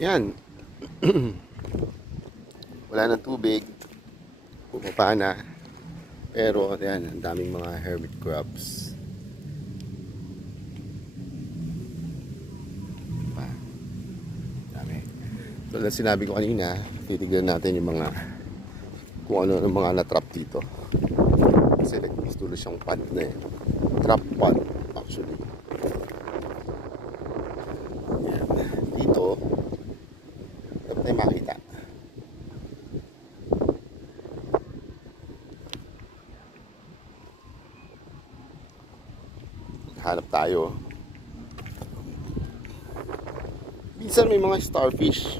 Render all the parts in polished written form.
Yan. Wala nang tubig. Bumaba na. Pero, yan, ang daming mga hermit crabs. Pa. Dami. So, lang sinabi ko kanina, titignan natin yung mga kung ano ang mga na-trap dito. Kasi nagpistulo siyang pond na eh. Trap pond, actually. Yan. Dito, dapat tayo makita. Hanap tayo. Minsan may mga starfish.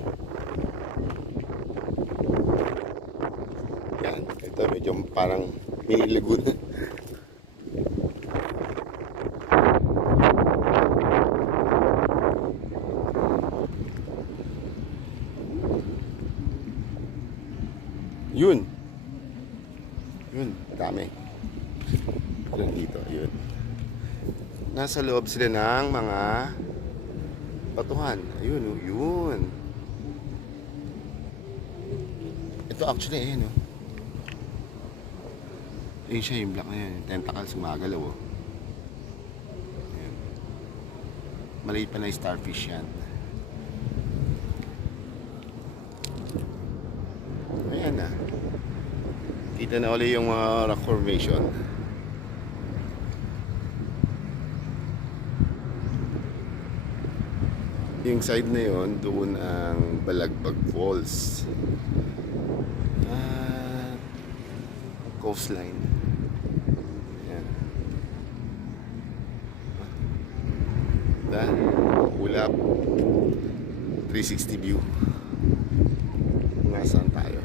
Yan. Ito medyo parang mini lagoon. Yun. Yun. Dami. Yun dito. Yun. Nasa loob sila ng mga batuhan. Ayun, oh, yun. Ito actually, ayun, oh. Ayun siya, yung black na yan. Tentacles, gumagalaw, oh. Ayun. Maliit pa na yung starfish yan. Ayan na. Kita na ulit yung mga rock formation. Yung side na yon, doon ang Balagbag Falls. Coastline. Ayan. Dan, ulap. 360 view. Nasaan tayo?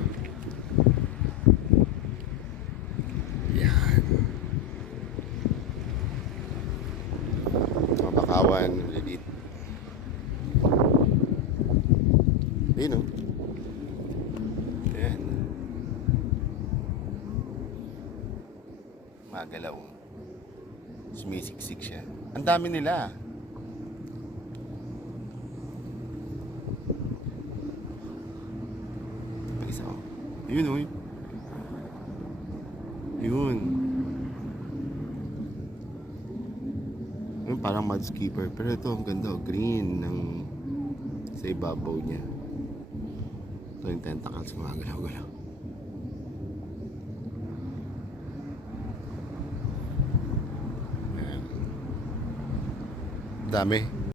Yan. Mga bakawan, lilit. Ayun, oh. Ayan. Magalaw. Sumisiksik siya. Ang dami nila. Isa, oh. Ayun, oh. Yun. Ayun, parang mudskipper. Pero ito, ang ganda, oh. Green ng sa ibabaw niya. Ito yung tentacles, gumagalaw-galaw. Dami.